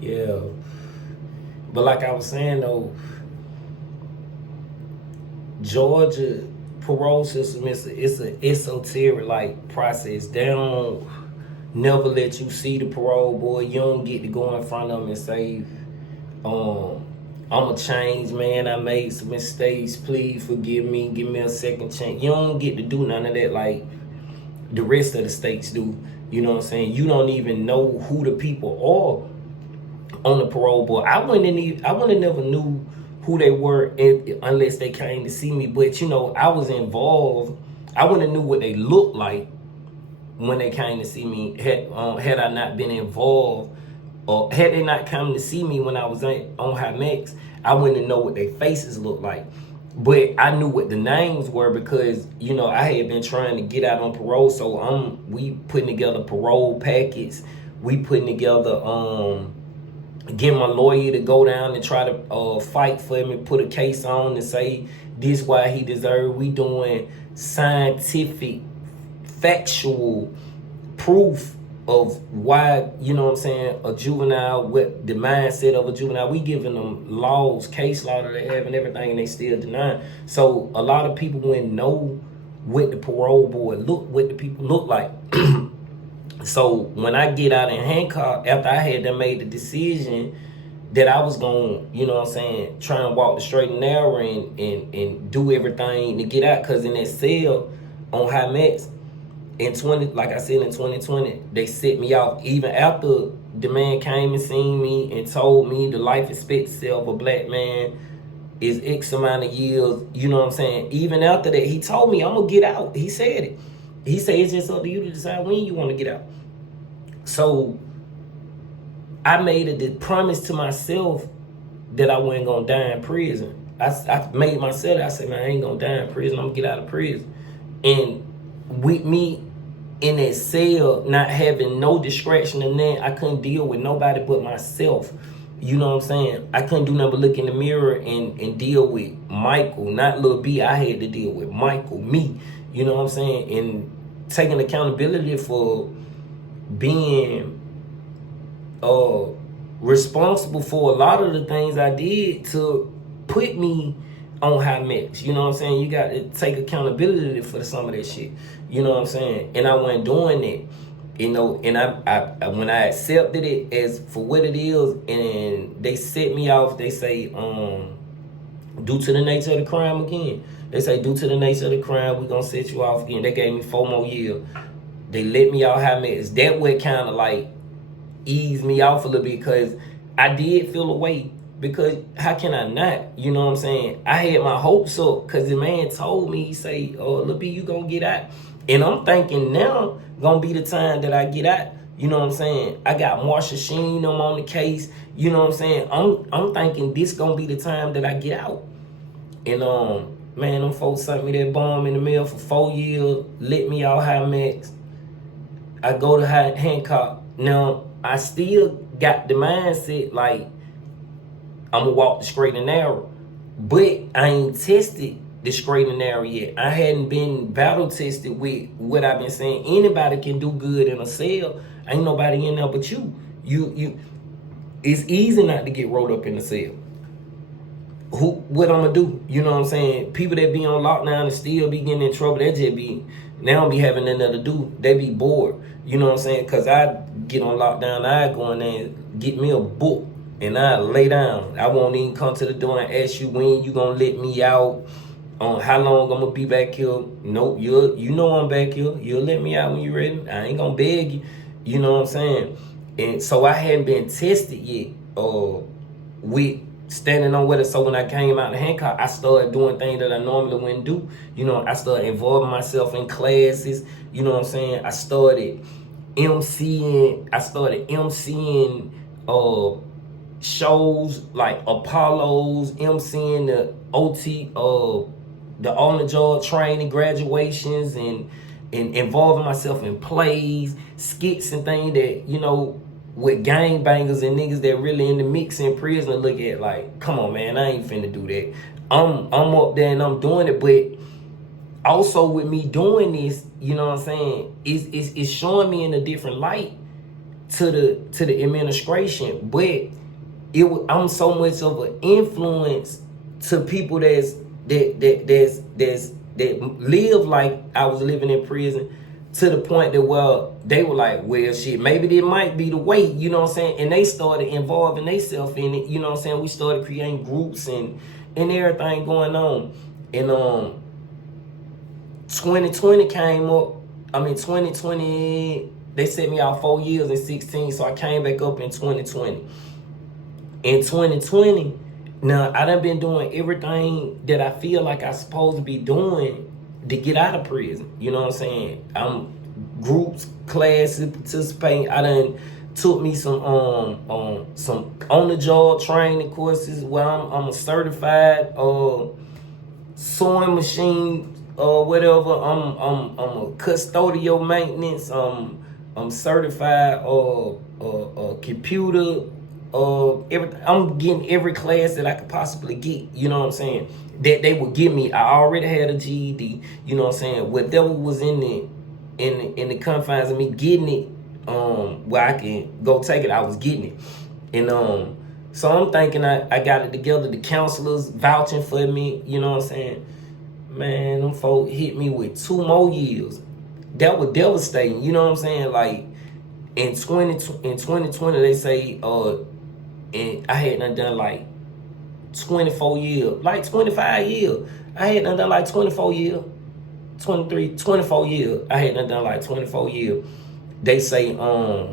Yeah. But like I was saying though, Georgia parole system is it's an esoteric like process. They don't never let you see the parole board. You don't get to go in front of them and say, um, I'm a changed man. I made some mistakes. Please forgive me. Give me a second chance. You don't get to do none of that like the rest of the states do. You know what I'm saying? You don't even know who the people are on the parole board. I wouldn't have never knew who they were unless they came to see me. But you know, I was involved. I wouldn't have knew what they looked like when they came to see me had I not been involved, or had they not come to see me when I was on High Max. I wouldn't know what their faces looked like. But I knew what the names were because, you know, I had been trying to get out on parole. So we putting together parole packets. We putting together get my lawyer to go down and try to fight for him and put a case on and say this why he deserved. We doing scientific, factual proof of why, you know what I'm saying, a juvenile, what the mindset of a juvenile. We giving them laws, case law that they have and everything, and they still denying. So a lot of people wouldn't know what the parole board what the people look like. So when I get out in handcuff, after I had them made the decision that I was going, you know what I'm saying, try and walk the straight and narrow and do everything to get out, because in that cell on High Max, like I said, in 2020, they set me off. Even after the man came and seen me and told me the life expectancy of a black man is X amount of years, you know what I'm saying? Even after that, he told me I'm gonna get out. He said it. He said it's just up to you to decide when you want to get out. So I made a promise to myself that I wasn't gonna die in prison. I made myself, I said, man, I ain't gonna die in prison. I'm gonna get out of prison. And with me in that cell, not having no distraction and that, I couldn't deal with nobody but myself. You know what I'm saying? I couldn't do nothing but look in the mirror and deal with Michael, not Lil B. I had to deal with Michael, me. You know what I'm saying? And taking accountability for being responsible for a lot of the things I did to put me on High Max. You know what I'm saying? You got to take accountability for some of that shit. You know what I'm saying? And I wasn't doing it. You know, and I when I accepted it as for what it is, and they set me off, they say, due to the nature of the crime again. They say, due to the nature of the crime, we're gonna set you off again. They gave me 4 more years. They let me out High Max. That would kind of like ease me off a little bit, because I did feel away. Because how can I not? You know what I'm saying? I had my hopes up because the man told me, he say, oh, Lil B, you gonna get out. And I'm thinking now gonna be the time that I get out. You know what I'm saying? I got Marsha Sheen on the case. You know what I'm saying? I'm thinking this gonna be the time that I get out. And man, them folks sent me that bomb in the mail for 4 years, let me out High Max. I go to Hancock. Now I still got the mindset like I'm gonna walk the straight and narrow, but I ain't tested the straight and narrow yet. I hadn't been battle tested with what I've been saying. Anybody can do good in a cell. Ain't nobody in there but you. You. It's easy not to get rolled up in the cell. What I'm gonna do? You know what I'm saying? People that be on lockdown and still be getting in trouble, they just be now be having nothing to do. They be bored. You know what I'm saying? Cause I get on lockdown, I go in there and get me a book. And I lay down. I won't even come to the door and ask you when you gonna let me out, on how long I'm gonna be back here. Nope, you know I'm back here. You'll let me out when you're ready. I ain't gonna beg you. You know what I'm saying? And so I hadn't been tested yet with standing on with it. So when I came out of Hancock, I started doing things that I normally wouldn't do. You know, I started involving myself in classes. You know what I'm saying? I started MCing. Shows like Apollo's, MCing the OT, the on the job training, graduations, and involving myself in plays, skits, and things that, you know, with gangbangers and niggas that really in the mix in prison to look at like, come on, man, I ain't finna do that. I'm up there and I'm doing it, but also with me doing this, you know what I'm saying, it's showing me in a different light to the administration, but I'm so much of an influence to people that live like I was living in prison, to the point that, well, they were like, well, shit, maybe there might be the way, you know what I'm saying? And they started involving themselves in it, you know what I'm saying? We started creating groups and everything going on. And 2020 came up. 2020, they set me out 4 years in 16, so I came back up in 2020. In 2020, now I done been doing everything that I feel like I supposed to be doing to get out of prison. You know what I'm saying? I'm groups, classes, participating. I done took me some on the job training courses where I'm a certified sewing machine whatever. I'm a custodial maintenance. I'm certified computer. I'm getting every class that I could possibly get. You know what I'm saying? That they would give me. I already had a GED. You know what I'm saying? Whatever was in the confines of me getting it, where I can go take it, I was getting it. And so I'm thinking I got it together. The counselors vouching for me. You know what I'm saying? Man, them folk hit me with 2 more years. That was devastating. You know what I'm saying? Like in 2020, they say and I had done like 24 years, like 25 years. I had done like 24 years, 23, 24 years. I had done like 24 years. They say I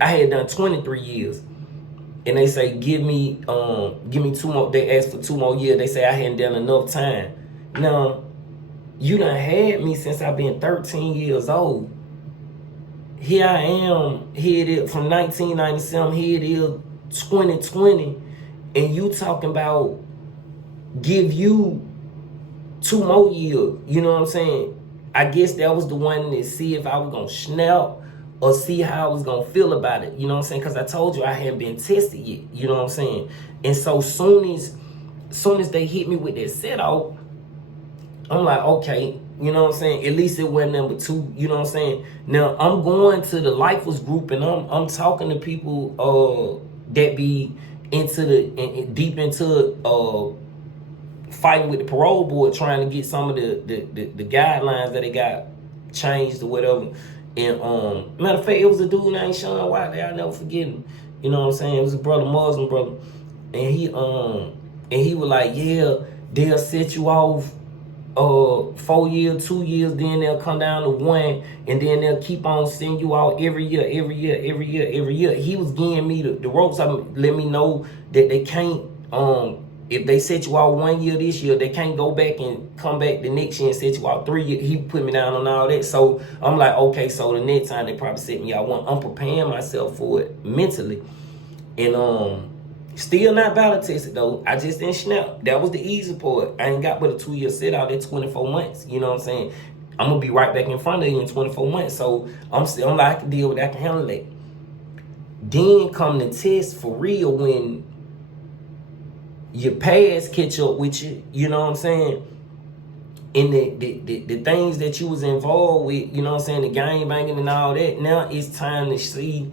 had done 23 years. And they say, give me 2 more. They asked for 2 more years. They say I hadn't done enough time. Now, you done had me since I've been 13 years old. Here I am, here it is, from 1997, here it is, 2020, and you talking about give you 2 more years. You know what I'm saying? I guess that was the one to see if I was going to snap or see how I was going to feel about it. You know what I'm saying? Because I told you I hadn't been tested yet. You know what I'm saying? And so soon as they hit me with that set out, I'm like, okay, you know what I'm saying? At least it wasn't number 2, you know what I'm saying? Now, I'm going to the Lifers group, and I'm talking to people that be deep into fighting with the parole board, trying to get some of the guidelines that they got changed or whatever. And matter of fact, it was a dude named Sean White. I'll never forget him. You know what I'm saying? It was a brother, Muslim brother. And he was like, yeah, they'll set you off 4 years, 2 years, then they'll come down to 1, and then they'll keep on sending you out every year. He was giving me the ropes. Let me know that they can't, if they set you out 1 year this year, they can't go back and come back the next year and set you out 3 years. He put me down on all that. So I'm like, okay, so the next time they probably set me out 1. I'm preparing myself for it mentally. And still not battle tested though. I just didn't snap. That was the easy part. I ain't got but a 2-year set out at 24 months. You know what I'm saying? I'm gonna be right back in front of you in 24 months. So I'm like, I can deal with that, I can handle that. Then come the test for real when your past catch up with you, you know what I'm saying? And the things that you was involved with, you know what I'm saying, the gang banging and all that. Now it's time to see,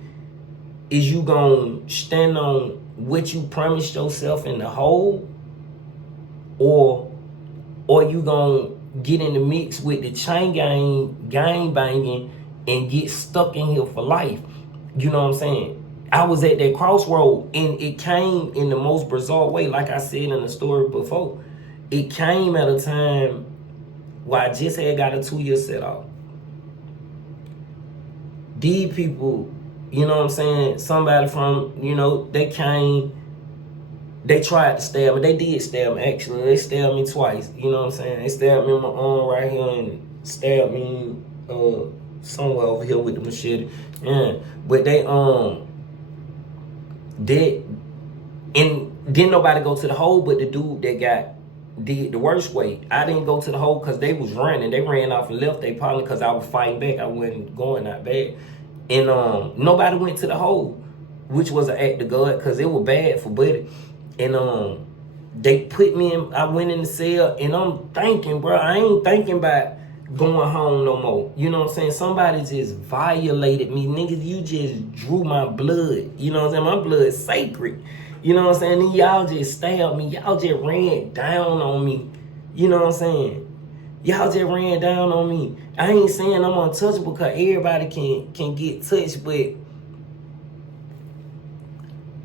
is you gonna stand on what you promised yourself in the hole, or you gonna get in the mix with the chain gang banging and get stuck in here for life? You know what I'm saying? I was at that crossroad, and it came in the most bizarre way. Like I said in the story before, it came at a time where I just had got a 2-year set off. These people, you know what I'm saying, somebody from, you know, they came, they tried to stab me. They did stab me, actually. They stabbed me twice, you know what I'm saying? They stabbed me in my arm right here and stabbed me somewhere over here with the machete. Yeah, but and didn't nobody go to the hole but the dude that did the worst way. I didn't go to the hole because they was running. They ran off and left. They probably because I was fighting back. I wasn't going that bad. And nobody went to the hole, which was an act of God because it was bad for Buddy. And they put me in, I went in the cell, and I'm thinking, bro, I ain't thinking about going home no more. You know what I'm saying? Somebody just violated me. Niggas, you just drew my blood. You know what I'm saying? My blood is sacred. You know what I'm saying? Then y'all just stabbed me. Y'all just ran down on me. You know what I'm saying? Y'all just ran down on me. I ain't saying I'm untouchable because everybody can get touched, but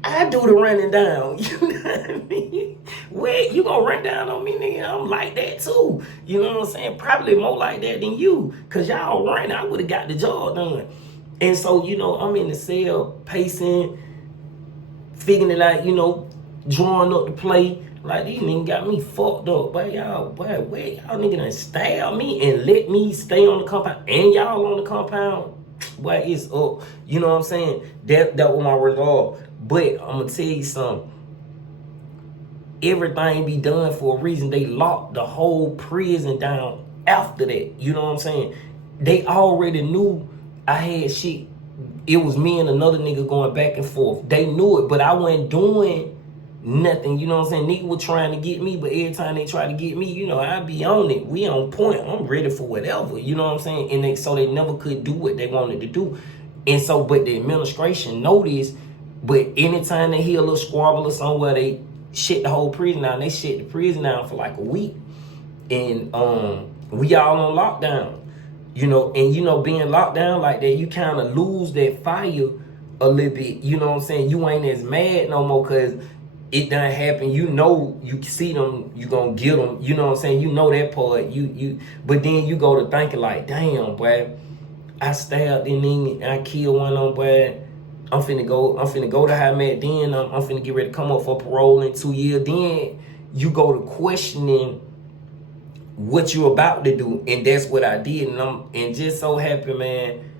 I do the running down. You know what I mean? Wait, you gonna run down on me, nigga? I'm like that too. You know what I'm saying? Probably more like that than you. Cause y'all run, I would have got the job done. And so, you know, I'm in the cell pacing, figuring it out, you know, drawing up the play. Like, these niggas got me fucked up. But y'all, wait, y'all niggas done stab me and let me stay on the compound and y'all on the compound. Boy, it's up. You know what I'm saying? That was my resolve. But I'm gonna tell you something. Everything be done for a reason. They locked the whole prison down after that. You know what I'm saying? They already knew I had shit. It was me and another nigga going back and forth. They knew it, but I wasn't doing nothing. You know what I'm saying? Nigga was trying to get me, but every time they try to get me, you know, I be on it. We on point. I'm ready for whatever. You know what I'm saying? And so they never could do what they wanted to do. And so, but the administration noticed. But anytime they hear a little squabble or somewhere, they shut the whole prison down. They shut the prison down for like a week. And we all on lockdown. You know, and you know, being locked down like that, you kind of lose that fire a little bit. You know what I'm saying? You ain't as mad no more because it done happen. You know, you see them, you gonna get them. You know what I'm saying? You know that part. But then you go to thinking like, damn, boy, I stabbed and then I killed one of them, boy. I'm finna go to high mat. Then I'm finna get ready to come up for parole in 2 years. Then you go to questioning what you about to do, and that's what I did. And just so happy, man,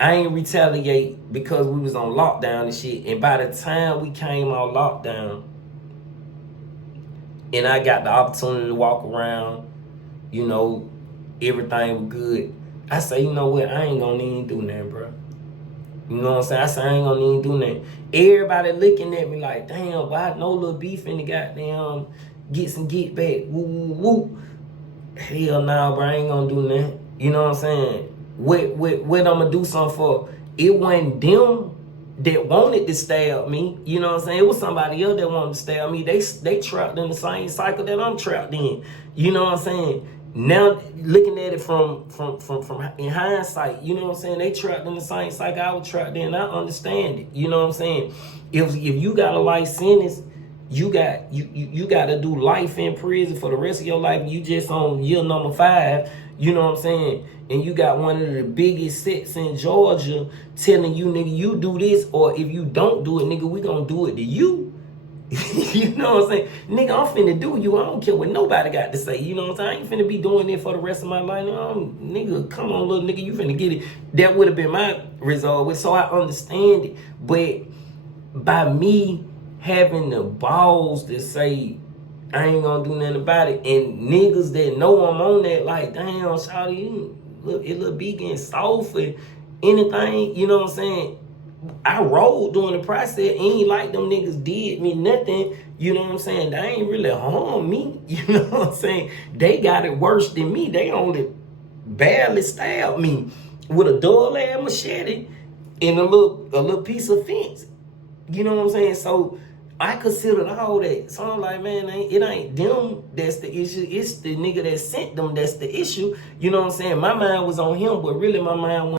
I ain't retaliate because we was on lockdown and shit. And by the time we came on lockdown, and I got the opportunity to walk around, you know, everything was good. I say, you know what? I ain't gonna even do nothing, bro. You know what I'm saying? I said, I ain't gonna even do nothing. Everybody looking at me like, damn, why no little beef in the goddamn get some get back. Woo, woo, woo. Hell nah, bro, I ain't gonna do nothing. You know what I'm saying? What I'm gonna do something for? It wasn't them that wanted to stab me. You know what I'm saying? It was somebody else that wanted to stab me. They trapped in the same cycle that I'm trapped in. You know what I'm saying? Now looking at it from in hindsight, you know what I'm saying? They trapped in the same cycle I was trapped in. I understand it. You know what I'm saying? If you got a life sentence, you got to do life in prison for the rest of your life. You just on year number 5. You know what I'm saying? And you got one of the biggest sets in Georgia telling you, nigga, you do this, or if you don't do it, nigga, we gonna do it to you. You know what I'm saying? Nigga, I'm finna do you. I don't care what nobody got to say. You know what I'm saying? I ain't finna be doing it for the rest of my life. Nigga, come on, little nigga, you finna get it. That would have been my resolve. So I understand it. But by me having the balls to say, I ain't gonna do nothing about it, and niggas that know I'm on that, like, damn, shawty, it look be getting soft for anything, you know what I'm saying? I rolled during the process. Ain't like them niggas did me nothing. You know what I'm saying? They ain't really harm me. You know what I'm saying? They got it worse than me. They only barely stabbed me with a dull ass machete and a little piece of fence. You know what I'm saying? So I considered all that. So I'm like, man, it ain't them that's the issue. It's the nigga that sent them that's the issue. You know what I'm saying? My mind was on him, but really my mind